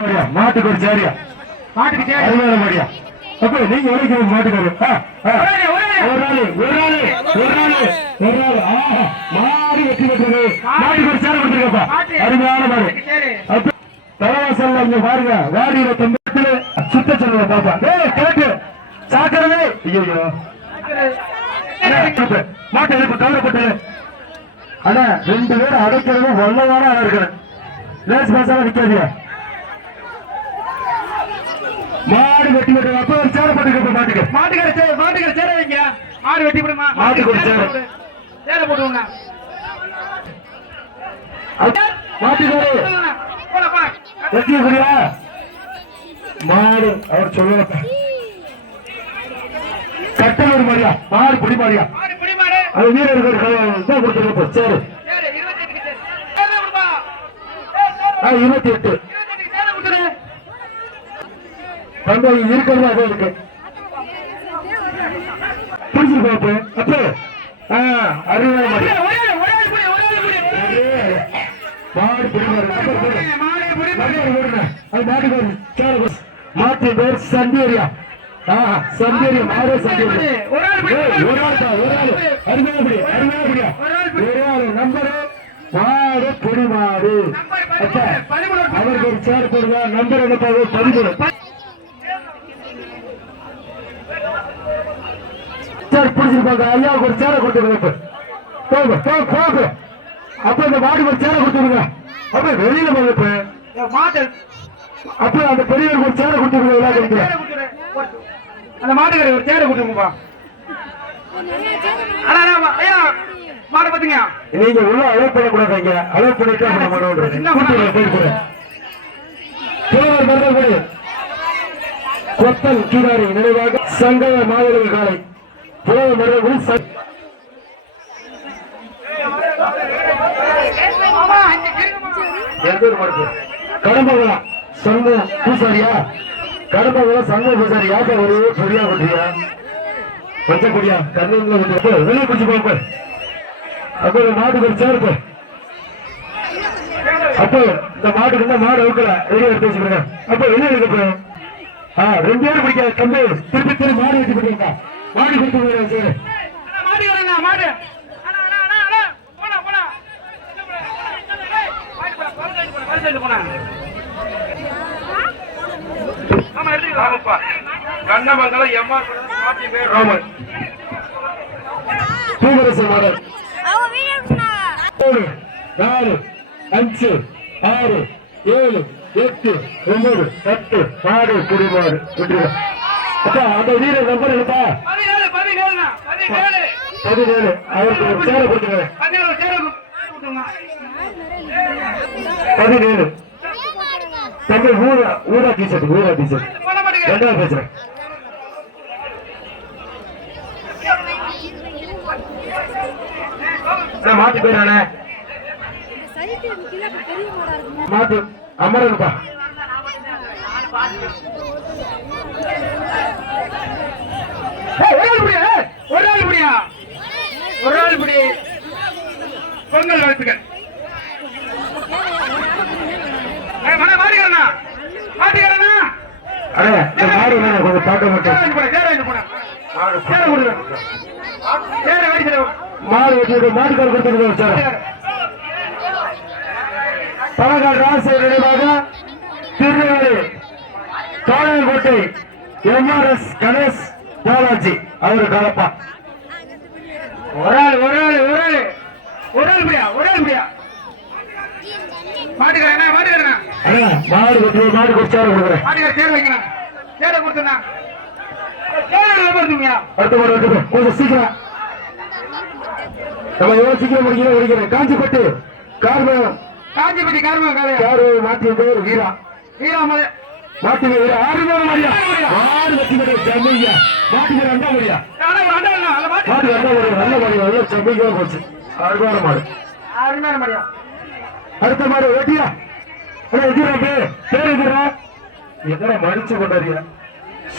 மாட்டுக்கு ஒரு சேரியா மாட்டுக்கு சேரி அருமையான மாடியா அப்ப நீங்க உழைக்கிற மாட்டுக்காரு மாடு வெற்றி பெற்றது மாட்டுக்கு ஒரு சேர கொடுத்துருக்கப்பா அருமையான மாடு தலைவாசல் இங்க பாருங்க வாடியில தம்பத்துல சுத்த சொல்லுங்க பாப்பா கேட்டு சாக்கிறதே ஐயோ மாட்டை எழுப்பு கவலைப்பட்டு ஆனா 2 பேரும் அடைக்கிறது வல்லதான ஆளா இருக்கணும் லேஸ் பாசால நிக்காதியா மாடு வெட்டி விட்டு அப்ப ஒரு சேர போட்டுக்க மாட்டுக்கு சேர வைங்க மாடு வெட்டி விடுமா மாட்டுக்கு ஒரு சேர போட்டுங்க மாட்டுக்காரு வெட்டி விடுறியா மாடு அவர் சொல்லல கட்டலூர் மாடியா மாடு புடி மாடியா அது வீரர்கள் கொடுத்துருப்ப சேரு 28 பந்தயம் இருக்கிறது அது இருக்கு புரிஞ்சுருப்பா அப்ப அருமையான மாட்டு பேர் சந்தேரியா சந்தேரி மாடு சந்தேரி நம்பரு மாடு பொடி மாடு அவருக்கு ஒரு சேர் போடுங்க நம்பர் என்ன 13 புடிச்சிருப்பாங்க ஐயாவுக்கு ஒரு சேரை கொடுத்துருங்க அப்ப இந்த மாடுக்கு ஒரு சேரை கொடுத்துருங்க அப்ப வெளியில மாட்டு அப்ப அந்த பெரியவருக்கு ஒரு சேரை கொடுத்துருங்க அந்த மாட்டுக்கு ஒரு சேரை கொடுத்துருங்கப்பா மாடு பாத்தீங்க நீங்க உள்ள அலோவ் பண்ணக்கூடாது அலோவ் பண்ணிட்டு கொத்தல் கீழாரி நினைவாக சங்கய மாவீரர்கள் காலை புலவர் மரபுகள் கடம்பகுளா சங்க பூசாரியா கடம்பகுளா சங்க பூசாரியா ஒரே பொடியா கொட்டியா பச்சைக்குடியா கண்ணூர்ல வெளியே குடிச்சு போங்க அப்ப மாட்டுக்கு ஒரு சேர்ப்பு அப்ப இந்த மாட்டுக்கு இந்த மாடு அவுக்கல வெளியே எடுத்து வச்சுக்கிறேன் அப்ப வெளியே எடுக்க 2 பேரும் பிடிக்காது தம்பி திருப்பி மாடு வெட்டி போட்டீங்க மாடு கொடுத்து மாடு கண்ணமங்கலம் எம்மா ரோமன் பூவரசு மாடல் 4 5 6 7 8 9 10 மாடு குடிமாடு அந்த வீரர் நம்பர் இருக்கா 17 அவருக்கு ஒரு சேர கொடுத்துருங்க 17 தம்பி ஊரா டீஷர்ட் 2 பேசுறேன் மாட்டு பேரானே மாட்டு அமரன்பா ஒரு ஆள் புடி பொங்கல் வாழ்த்துக்கள் கொஞ்சம் பார்க்க மாட்டேன் மாடு மாட்டுக்கார கொடுத்து பழங்கால் ராச நினைவாக திருநெல்வேலி காளையங்கோட்டை MRS கணேஷ் பாலாஜி அவரு கலப்பா ஒரு ஆள் முடியா மாட்டுக்காரனா மாடு கொடுத்தாரு கொடுக்குறேன் மாட்டுக்கார சேர் வைக்கலாம் சேர கொடுத்தா அடுத்த மாடு கொஞ்சம் சீக்கிரம் நம்ம எவ்வளவு சீக்கிரம் முடிக்கிறேன் காஞ்சிப்பட்டு கார்மேகம் மாற்றி வீரா மாட்டு மாடியா ஆறு வெற்றி பெற்ற செம்மையா மாட்டுக்கு 2 முடியா மாட்டு 2 நல்ல மாடியா செம்மையா போச்சு அருமையான மாடியா அடுத்த மாடு வெட்டியா பேர் எதிர மடிச்சு கொண்டாரியா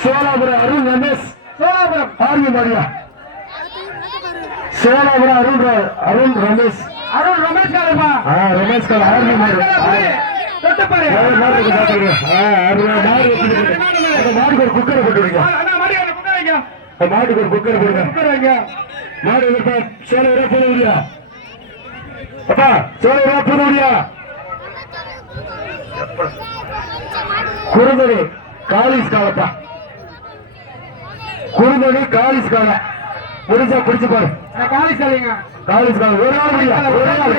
சோலாபுரம் அருண் ரமேஷ் ஆர்மி மாடியா சோலாபுரம் அருண் ரமேஷ் ரமேஷ் ஆர்மி மாடு மாட்டுக்கு ஒரு குக்கரை போட்டு விடுங்க. மாட்டுக்கு ஒரு குக்கரை போடுங்க. மாடு சேலை போட முடியா? அப்பா சேலை போட முடியா? குருதனி காலிஸ் காலப்பா, குருதனி காலிஸ் கால முடிஞ்சா பிடிச்சு பாரு. காலிஸ் காலிங்க, காலிஸ் கால ஒரு நாள் முடியா? ஒரு நாள்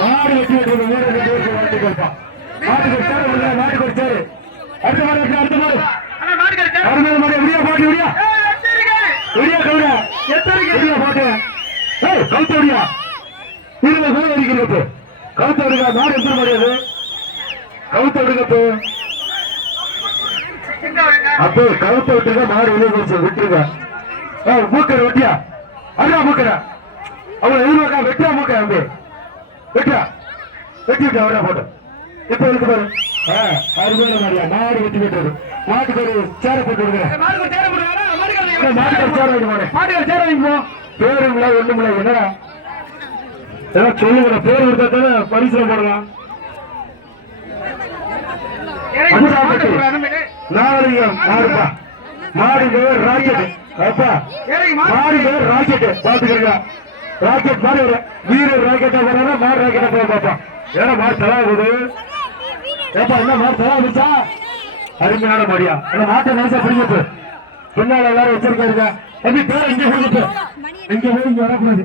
மாடு வெட்டி விட்டு மாட்டுக்கு கொடுப்பா. மாட்டுக்கு சேரு முடியா? மாட்டுக்கு ஒரு சேரு. அடுத்த மாடு அடுத்த மாடு அருமையான மாடு. எப்படியா பாட்டு விடியா? விடியா கவுடா எப்படியா பாட்டு? கவுத்த விடியா? இருபது பேர் அடிக்கிறது. கவுத்த விடுங்க. மாடு எப்படி முடியாது? கவுத்த விடுங்க. அப்போ கவுத்த விட்டுருங்க. மாடு வெளியே போச்சு விட்டுருங்க. மூக்கரை வெட்டியா? அண்ணா மூக்கரை அவங்க எதிர்பார்க்கா வெட்டியா? மூக்கரை அம்பு வெட்டியா? வெட்டி விட்டு அவரா போட்டு இப்ப இருக்கு பாரு. அருமையான மாடியா. மாடு வெட்டி விட்டுறது. மாட்டுக்கு ஒரு சேரை போட்டு விடுங்க. மாட்டுக்கு சேர வைப்போ. பேருங்களா ஒண்ணுங்களா? என்னடா ஏதாவது சொல்லுங்க. பேர் கொடுத்தா தானே பரிசுல போடலாம். மாடுப்பா. மாடு பேர் ராக்கெட். அப்பா மாடு பேர் ராக்கெட். பாத்துக்கிறீங்க. ராக்கெட் மாடு வீரர் ராக்கெட்டா போனா மாடு ராக்கெட்டா போக பாப்பா. ஏன்னா மாடு தலா போகுது. ஏப்பா என்ன மாடு தலா வந்துச்சா? அருமையான மாடியா. ஏன்னா மாட்டை நினைச்சா பிடிக்கிறது. பின்னால எல்லாரும் வச்சிருக்காருங்க. பேர் இங்க கொடுத்து இங்க போய் இங்க வரக்கூடாது.